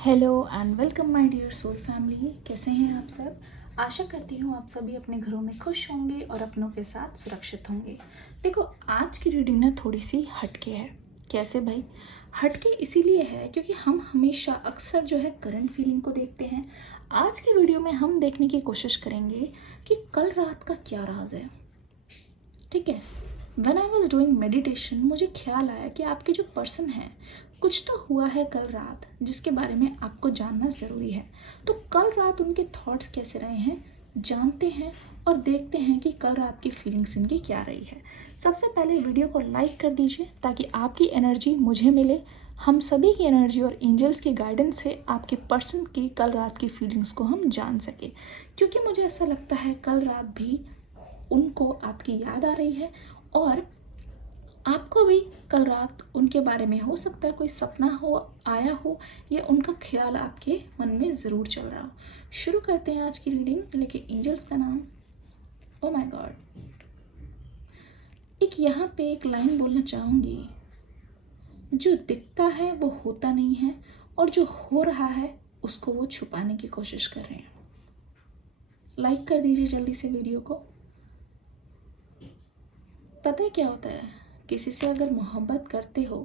Hello and welcome my dear soul family. कैसे हैं आप सब? आशा करती हूँ आप सभी अपने घरों में खुश होंगे और अपनों के साथ सुरक्षित होंगे। देखो, आज की रीडिंग ना थोड़ी सी हटके है। कैसे भाई? हटके इसीलिए है क्योंकि हम हमेशा अक्सर जो है करंट फीलिंग को देखते हैं। आज की वीडियो में हम देखने की कोशिश करेंगे कि कल रात का क्या राज है। ठीक है। When I was doing meditation, मुझे ख्याल आया कि आपके जो पर्सन है, कुछ तो हुआ है कल रात जिसके बारे में आपको जानना ज़रूरी है। तो कल रात उनके थॉट्स कैसे रहे हैं जानते हैं और देखते हैं कि कल रात की फीलिंग्स इनकी क्या रही है। सबसे पहले वीडियो को लाइक कर दीजिए ताकि आपकी एनर्जी मुझे मिले, हम सभी की एनर्जी और एंजल्स की गाइडेंस से आपके पर्सन की कल रात की फीलिंग्स को हम जान सके। क्योंकि मुझे ऐसा लगता है कल रात भी उनको आपकी याद आ रही है और आपको भी कल रात उनके बारे में हो सकता है कोई सपना हो आया हो या उनका ख्याल आपके मन में ज़रूर चल रहा हो। शुरू करते हैं आज की रीडिंग। लेके एंजल्स का नाम। Oh my God. एक यहाँ पे एक लाइन बोलना चाहूँगी, जो दिखता है वो होता नहीं है और जो हो रहा है उसको वो छुपाने की कोशिश कर रहे हैं। लाइक कर दीजिए जल्दी से वीडियो को। पता है क्या होता है, किसी से अगर मोहब्बत करते हो,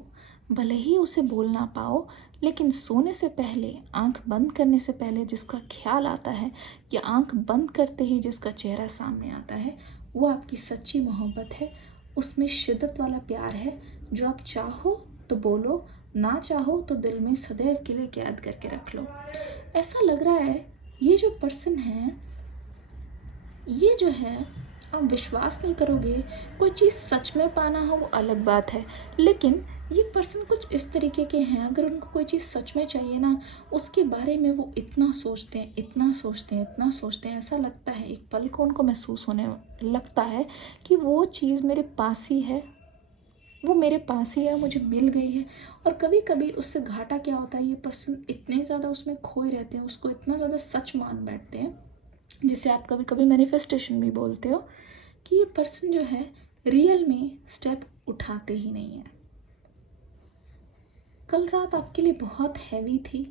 भले ही उसे बोल ना पाओ, लेकिन सोने से पहले, आंख बंद करने से पहले जिसका ख्याल आता है या आंख बंद करते ही जिसका चेहरा सामने आता है, वो आपकी सच्ची मोहब्बत है। उसमें शिद्दत वाला प्यार है जो आप चाहो तो बोलो, ना चाहो तो दिल में सदैव के लिए कैद करके रख लो। ऐसा लग रहा है ये जो पर्सन है, ये जो है, आप विश्वास नहीं करोगे। कोई चीज़ सच में पाना हो वो अलग बात है, लेकिन ये पर्सन कुछ इस तरीके के हैं, अगर उनको कोई चीज़ सच में चाहिए ना, उसके बारे में वो इतना सोचते हैं, इतना सोचते हैं, इतना सोचते हैं। ऐसा लगता है एक पल को उनको महसूस होने लगता है कि वो चीज़ मेरे पास ही है, वो मेरे पास ही है, मुझे मिल गई है। और कभी कभी उससे घाटा क्या होता है, ये पर्सन इतने ज़्यादा उसमें खोए रहते हैं, उसको इतना ज़्यादा सच मान बैठते हैं, जिसे आप कभी कभी मैनिफेस्टेशन भी बोलते हो, कि ये पर्सन जो है रियल में स्टेप उठाते ही नहीं है। कल रात आपके लिए बहुत हैवी थी।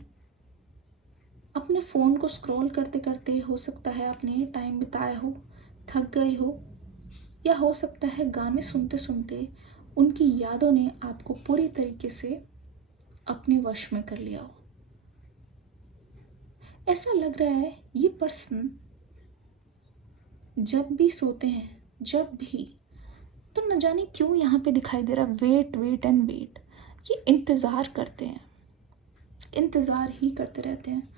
अपने फ़ोन को स्क्रॉल करते करते हो सकता है आपने टाइम बिताया हो, थक गए हो, या हो सकता है गाने सुनते सुनते उनकी यादों ने आपको पूरी तरीके से अपने वश में कर लिया हो। ऐसा लग रहा है ये पर्सन जब भी सोते हैं, जब भी, तो न जाने क्यों यहाँ पे दिखाई दे रहा, वेट वेट एंड वेट। ये इंतज़ार करते हैं, इंतज़ार ही करते रहते हैं।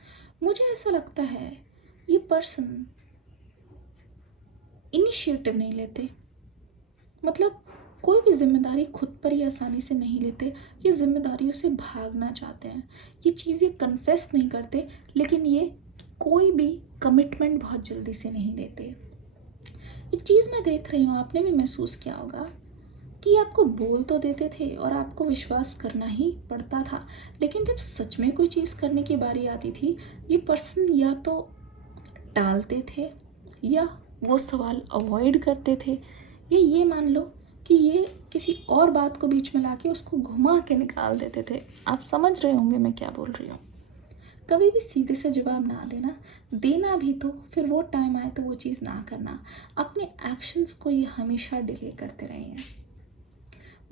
मुझे ऐसा लगता है ये पर्सन इनिशिएटिव नहीं लेते, मतलब कोई भी जिम्मेदारी खुद पर ही आसानी से नहीं लेते। ये जिम्मेदारियों से भागना चाहते हैं। ये चीज़ें कन्फेस नहीं करते, लेकिन ये कोई भी कमिटमेंट बहुत जल्दी से नहीं देते। एक चीज़ मैं देख रही हूँ, आपने भी महसूस किया होगा कि आपको बोल तो देते थे और आपको विश्वास करना ही पड़ता था, लेकिन जब सच में कोई चीज़ करने की बारी आती थी, ये पर्सन या तो टालते थे या वो सवाल अवॉइड करते थे, या ये मान लो कि ये किसी और बात को बीच में लाके उसको घुमा के निकाल देते थे। आप समझ रहे होंगे मैं क्या बोल रही हूँ। कभी भी सीधे से जवाब ना देना, देना भी तो फिर वो टाइम आए तो वो चीज़ ना करना। अपने एक्शंस को ये हमेशा डिले करते रहे हैं।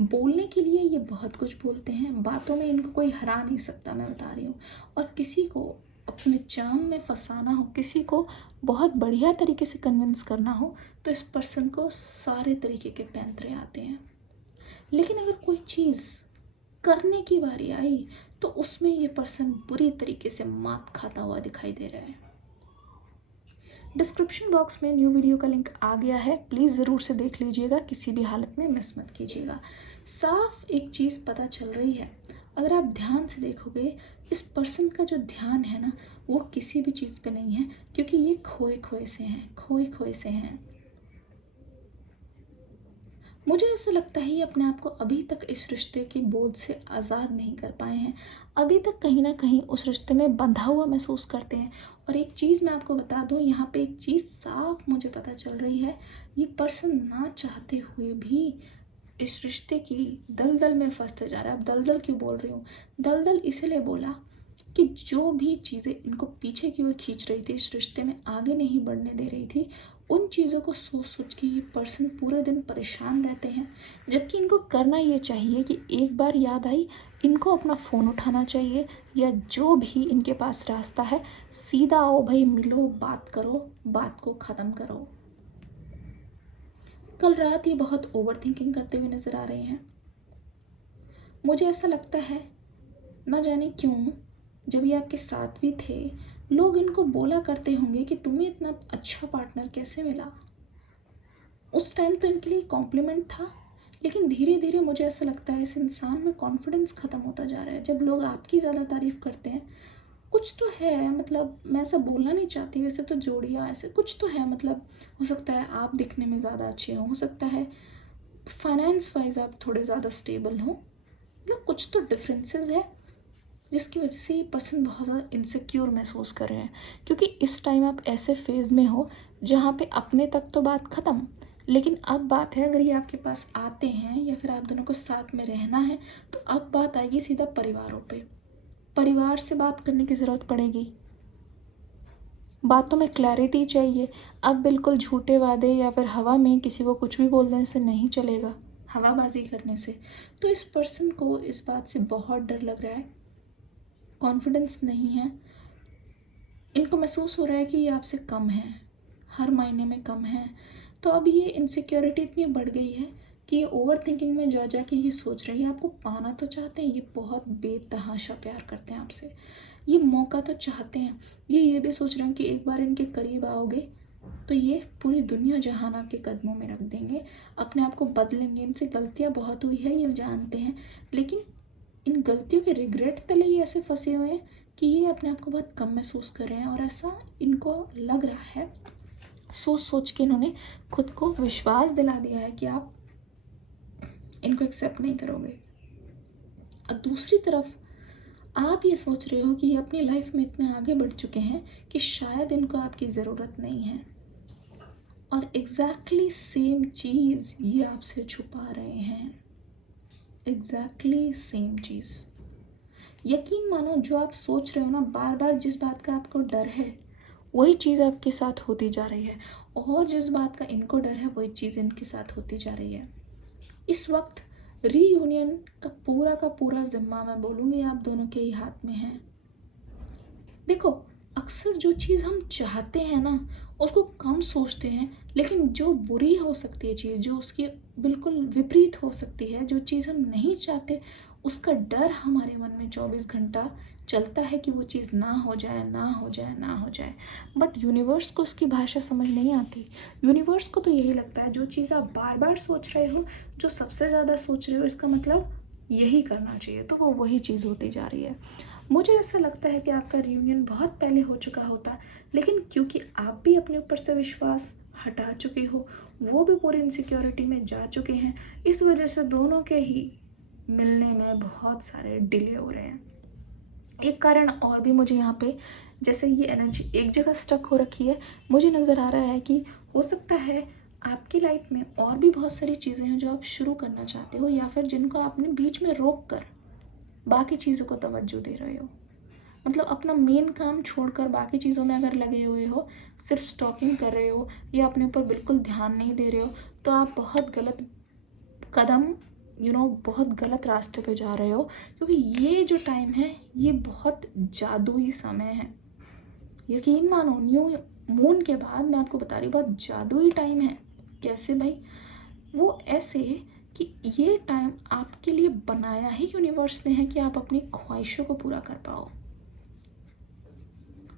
बोलने के लिए ये बहुत कुछ बोलते हैं, बातों में इनको कोई हरा नहीं सकता, मैं बता रही हूँ। और किसी को अपने जाम में फंसाना हो, किसी को बहुत बढ़िया तरीके से कन्विंस करना हो, तो इस पर्सन को सारे तरीके के पैंतरे आते हैं। लेकिन अगर कोई चीज़ करने की बारी आई तो उसमें ये पर्सन बुरी तरीके से मात खाता हुआ दिखाई दे रहा है। डिस्क्रिप्शन बॉक्स में न्यू वीडियो का लिंक आ गया है, प्लीज़ ज़रूर से देख लीजिएगा, किसी भी हालत में मिस मत कीजिएगा। साफ एक चीज़ पता चल रही है, अगर आप ध्यान से देखोगे, इस पर्सन का जो ध्यान है ना, वो किसी भी चीज़ पे नहीं है, क्योंकि ये खोए खोए से हैं, खोए खोए से हैं। मुझे ऐसा लगता है ये अपने आप को अभी तक इस रिश्ते के बोझ से आज़ाद नहीं कर पाए हैं, अभी तक कहीं ना कहीं उस रिश्ते में बंधा हुआ महसूस करते हैं। और एक चीज़ मैं आपको बता दूं, यहाँ पे एक चीज़ साफ मुझे पता चल रही है, ये पर्सन ना चाहते हुए भी इस रिश्ते की दलदल में फंसते जा रहा है। अब दलदल क्यों बोल रही हूँ? दलदल इसलिए बोला कि जो भी चीज़ें इनको पीछे की ओर खींच रही थी, इस रिश्ते में आगे नहीं बढ़ने दे रही थी, उन चीज़ों को सोच सोच के ये पर्सन पूरे दिन परेशान रहते हैं। जबकि इनको करना ये चाहिए कि एक बार याद आई, इनको अपना फ़ोन उठाना चाहिए या जो भी इनके पास रास्ता है, सीधा आओ भाई, मिलो, बात करो, बात को ख़त्म करो। कल रात ये बहुत ओवर थिंकिंग करते हुए नज़र आ रहे हैं। मुझे ऐसा लगता है, ना जाने क्यों, जब ये आपके साथ भी थे, लोग इनको बोला करते होंगे कि तुम्हें इतना अच्छा पार्टनर कैसे मिला। उस टाइम तो इनके लिए कॉम्प्लीमेंट था, लेकिन धीरे धीरे मुझे ऐसा लगता है इस इंसान में कॉन्फिडेंस ख़त्म होता जा रहा है। जब लोग आपकी ज़्यादा तारीफ़ करते हैं, कुछ तो है, मतलब मैं ऐसा बोलना नहीं चाहती, वैसे तो जोड़ियाँ ऐसे कुछ तो है, मतलब हो सकता है आप दिखने में ज़्यादा अच्छे हो सकता है फाइनेंस वाइज आप थोड़े ज़्यादा स्टेबल हो, मतलब कुछ तो डिफरेंसेस है जिसकी वजह से ये पर्सन बहुत ज़्यादा इनसिक्योर महसूस कर रहे हैं। क्योंकि इस टाइम आप ऐसे फेज़ में हो जहाँ पे अपने तक तो बात ख़त्म, लेकिन अब बात है, अगर ये आपके पास आते हैं या फिर आप दोनों को साथ में रहना है, तो अब बात आएगी सीधा परिवारों पे। परिवार से बात करने की ज़रूरत पड़ेगी, बातों में क्लैरिटी चाहिए। अब बिल्कुल झूठे वादे या फिर हवा में किसी को कुछ भी बोल देने से नहीं चलेगा, हवाबाजी करने से। तो इस पर्सन को इस बात से बहुत डर लग रहा है, कॉन्फिडेंस नहीं है, इनको महसूस हो रहा है कि ये आपसे कम है, हर मायने में कम है। तो अब ये इनसिक्योरिटी इतनी बढ़ गई है कि ये ओवर थिंकिंग में जा के ये सोच रही है, आपको पाना तो चाहते हैं, ये बहुत बेतहाशा प्यार करते हैं आपसे, ये मौका तो चाहते हैं, ये भी सोच रहे हैं कि एक बार इनके करीब आओगे तो ये पूरी दुनिया जहान आपके कदमों में रख देंगे, अपने आप को बदलेंगे। इनसे गलतियाँ बहुत हुई है, ये जानते हैं, लेकिन इन गलतियों के रिग्रेट तले ये ऐसे फंसे हुए हैं कि ये अपने आप को बहुत कम महसूस कर रहे हैं, और ऐसा इनको लग रहा है। सोच सोच के इन्होंने खुद को विश्वास दिला दिया है कि आप इनको एक्सेप्ट नहीं करोगे। और दूसरी तरफ आप ये सोच रहे हो कि ये अपनी लाइफ में इतने आगे बढ़ चुके हैं कि शायद इनको आपकी ज़रूरत नहीं है, और एग्जैक्टली सेम चीज़ ये आपसे छुपा रहे हैं, एग्जैक्टली सेम चीज़। यकीन मानो, जो आप सोच रहे हो ना, बार बार जिस बात का आपको डर है वही चीज़ आपके साथ होती जा रही है, और जिस बात का इनको डर है वही चीज़ इनके साथ होती जा रही है। इस वक्त रीयूनियन का पूरा जिम्मा, मैं बोलूँगी, आप दोनों के ही हाथ में है। देखो, अक्सर जो चीज़ हम चाहते हैं ना, उसको कम सोचते हैं, लेकिन जो बुरी हो सकती है चीज़, जो उसकी बिल्कुल विपरीत हो सकती है, जो चीज़ हम नहीं चाहते, उसका डर हमारे मन में 24 घंटा चलता है कि वो चीज़ ना हो जाए, ना हो जाए, ना हो जाए। बट यूनिवर्स को उसकी भाषा समझ नहीं आती। यूनिवर्स को तो यही लगता है, जो चीज़ आप बार बार सोच रहे हो, जो सबसे ज़्यादा सोच रहे हो, इसका मतलब यही करना चाहिए, तो वो वही चीज़ होती जा रही है। मुझे ऐसा लगता है कि आपका रियूनियन बहुत पहले हो चुका होता, लेकिन क्योंकि आप भी अपने ऊपर से विश्वास हटा चुके हो, वो भी पूरी इनसिक्योरिटी में जा चुके हैं, इस वजह से दोनों के ही मिलने में बहुत सारे डिले हो रहे हैं। एक कारण और भी मुझे यहाँ पे, जैसे ये एनर्जी एक जगह स्टक हो रखी है, मुझे नज़र आ रहा है कि हो सकता है आपकी लाइफ में और भी बहुत सारी चीज़ें हैं जो आप शुरू करना चाहते हो, या फिर जिनको आपने बीच में रोक कर बाकी चीज़ों को तवज्जो दे रहे हो। मतलब अपना मेन काम छोड़कर बाकी चीज़ों में अगर लगे हुए हो, सिर्फ स्टॉकिंग कर रहे हो या अपने ऊपर बिल्कुल ध्यान नहीं दे रहे हो, तो आप बहुत गलत कदम बहुत गलत रास्ते पे जा रहे हो। क्योंकि ये जो टाइम है, ये बहुत जादुई समय है। यकीन मानो, न्यू मून के बाद मैं आपको बता रही हूँ, बहुत जादुई टाइम है। कैसे भाई? वो ऐसे कि ये टाइम आपके लिए बनाया ही यूनिवर्स ने है कि आप अपनी ख्वाहिशों को पूरा कर पाओ।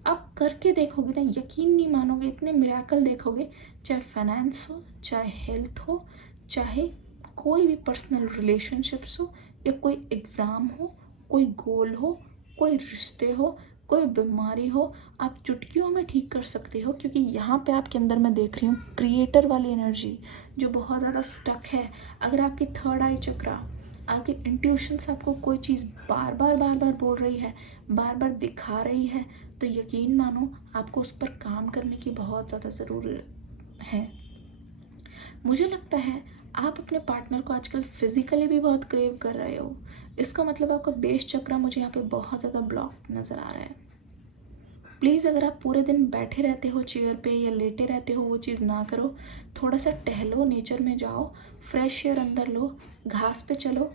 आप करके देखोगे ना, यकीन नहीं मानोगे, इतने मिरेकल देखोगे, चाहे फाइनेंस हो, चाहे हेल्थ हो, चाहे कोई भी पर्सनल रिलेशनशिप्स हो, या कोई एग्ज़ाम हो, कोई गोल हो, कोई रिश्ते हो, कोई बीमारी हो, आप चुटकियों में ठीक कर सकते हो। क्योंकि यहाँ पे आपके अंदर मैं देख रही हूँ क्रिएटर वाली एनर्जी जो बहुत ज़्यादा स्टक है। अगर आपकी थर्ड आई चक्रा, आपके इंट्यूशंस आपको कोई चीज़ बार बार बोल रही है, बार बार दिखा रही है, तो यकीन मानो आपको उस पर काम करने की बहुत ज़्यादा ज़रूरत है। मुझे लगता है आप अपने पार्टनर को आजकल फिजिकली भी बहुत क्रेव कर रहे हो, इसका मतलब आपका बेस चक्र मुझे यहाँ पे बहुत ज़्यादा ब्लॉक नज़र आ रहा है। प्लीज़ अगर आप पूरे दिन बैठे रहते हो चेयर पे या लेटे रहते हो, वो चीज़ ना करो। थोड़ा सा टहलो, नेचर में जाओ, फ्रेश एयर अंदर लो, घास पे चलो,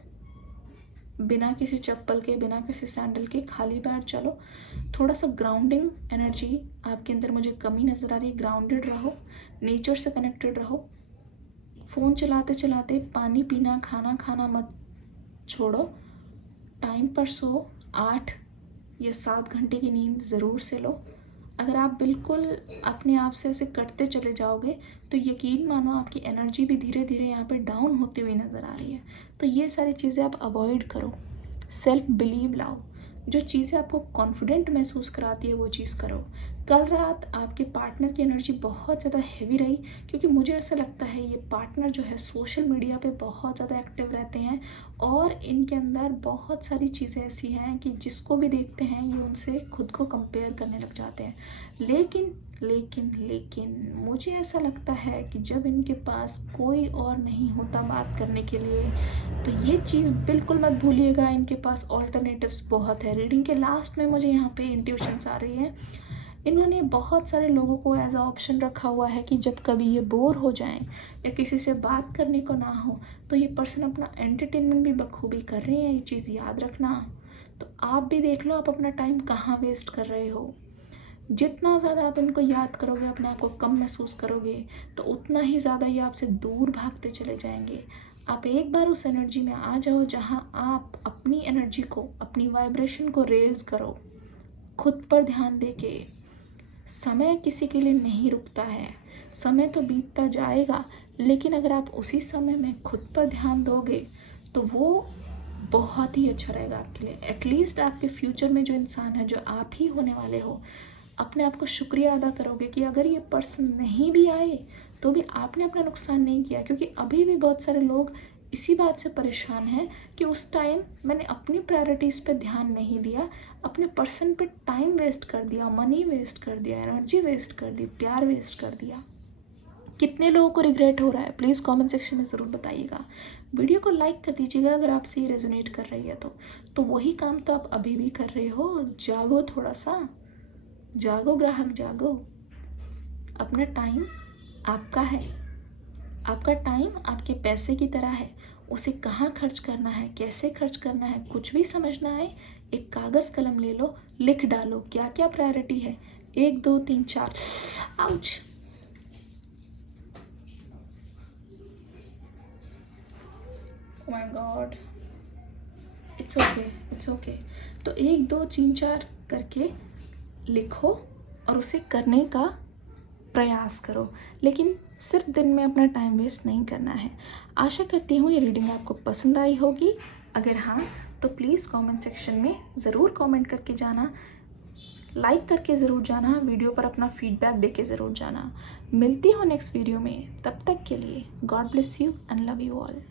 बिना किसी चप्पल के, बिना किसी सैंडल के, खाली पैर चलो। थोड़ा सा ग्राउंडिंग एनर्जी आपके अंदर मुझे कमी नज़र आ रही है। ग्राउंडेड रहो, नेचर से कनेक्टेड रहो। फ़ोन चलाते चलाते पानी पीना, खाना खाना मत छोड़ो। टाइम पर सो, 8 या 7 घंटे की नींद ज़रूर से लो। अगर आप बिल्कुल अपने आप से ऐसे करते चले जाओगे तो यकीन मानो आपकी एनर्जी भी धीरे धीरे यहाँ पे डाउन होती हुई नज़र आ रही है। तो ये सारी चीज़ें आप अवॉइड करो। सेल्फ बिलीव लाओ, जो चीज़ें आपको कॉन्फिडेंट महसूस कराती है वो चीज़ करो। कल रात आपके पार्टनर की एनर्जी बहुत ज़्यादा हैवी रही, क्योंकि मुझे ऐसा लगता है ये पार्टनर जो है सोशल मीडिया पे बहुत ज़्यादा एक्टिव रहते हैं और इनके अंदर बहुत सारी चीज़ें ऐसी हैं कि जिसको भी देखते हैं ये उनसे खुद को कंपेयर करने लग जाते हैं। लेकिन लेकिन लेकिन मुझे ऐसा लगता है कि जब इनके पास कोई और नहीं होता बात करने के लिए, तो ये चीज़ बिल्कुल मत भूलिएगा, इनके पास ऑल्टरनेटिव्स बहुत है। रीडिंग के लास्ट में मुझे यहाँ पे इंट्यूशंस आ रही है। इन्होंने बहुत सारे लोगों को एज अ ऑप्शन रखा हुआ है कि जब कभी ये बोर हो जाएं या किसी से बात करने को ना हो तो ये पर्सन अपना एंटरटेनमेंट भी बखूबी कर रहे हैं। ये चीज़ याद रखना। तो आप भी देख लो आप अपना टाइम कहाँ वेस्ट कर रहे हो। जितना ज़्यादा आप इनको याद करोगे, अपने आप को कम महसूस करोगे, तो उतना ही ज़्यादा ये आपसे दूर भागते चले जाएंगे। आप एक बार उस एनर्जी में आ जाओ जहाँ आप अपनी एनर्जी को, अपनी वाइब्रेशन को रेज करो, खुद पर ध्यान देके। समय किसी के लिए नहीं रुकता है, समय तो बीतता जाएगा, लेकिन अगर आप उसी समय में खुद पर ध्यान दोगे तो वो बहुत ही अच्छा रहेगा आपके लिए। एटलीस्ट आपके फ्यूचर में जो इंसान है, जो आप ही होने वाले हो, अपने आप को शुक्रिया अदा करोगे कि अगर ये पर्सन नहीं भी आए तो भी आपने अपना नुकसान नहीं किया। क्योंकि अभी भी बहुत सारे लोग इसी बात से परेशान हैं कि उस टाइम मैंने अपनी प्रायोरिटीज़ पे ध्यान नहीं दिया, अपने पर्सन पे टाइम वेस्ट कर दिया, मनी वेस्ट कर दिया, एनर्जी वेस्ट कर दी, प्यार वेस्ट कर दिया। कितने लोगों को रिग्रेट हो रहा है प्लीज़ कमेंट सेक्शन में ज़रूर बताइएगा। वीडियो को लाइक कर दीजिएगा अगर आपसे ये रेजोनेट कर रही है तो वही काम तो आप अभी भी कर रहे हो। जागो, थोड़ा सा जागो ग्राहक, जागो। अपना टाइम आपका है, आपका टाइम आपके पैसे की तरह है। उसे कहाँ खर्च करना है, कैसे खर्च करना है, कुछ भी समझना है, एक कागज़ कलम ले लो, लिख डालो क्या क्या प्रायोरिटी है। 1 2 3 4। Ouch. Oh my God, it's okay, it's okay. तो 1 2 3 4 करके लिखो और उसे करने का प्रयास करो, लेकिन सिर्फ दिन में अपना टाइम वेस्ट नहीं करना है। आशा करती हूँ ये रीडिंग आपको पसंद आई होगी। अगर हाँ तो प्लीज़ कमेंट सेक्शन में ज़रूर कमेंट करके जाना, लाइक करके ज़रूर जाना, वीडियो पर अपना फीडबैक देके ज़रूर जाना। मिलती हूँ नेक्स्ट वीडियो में, तब तक के लिए God bless you and love you all.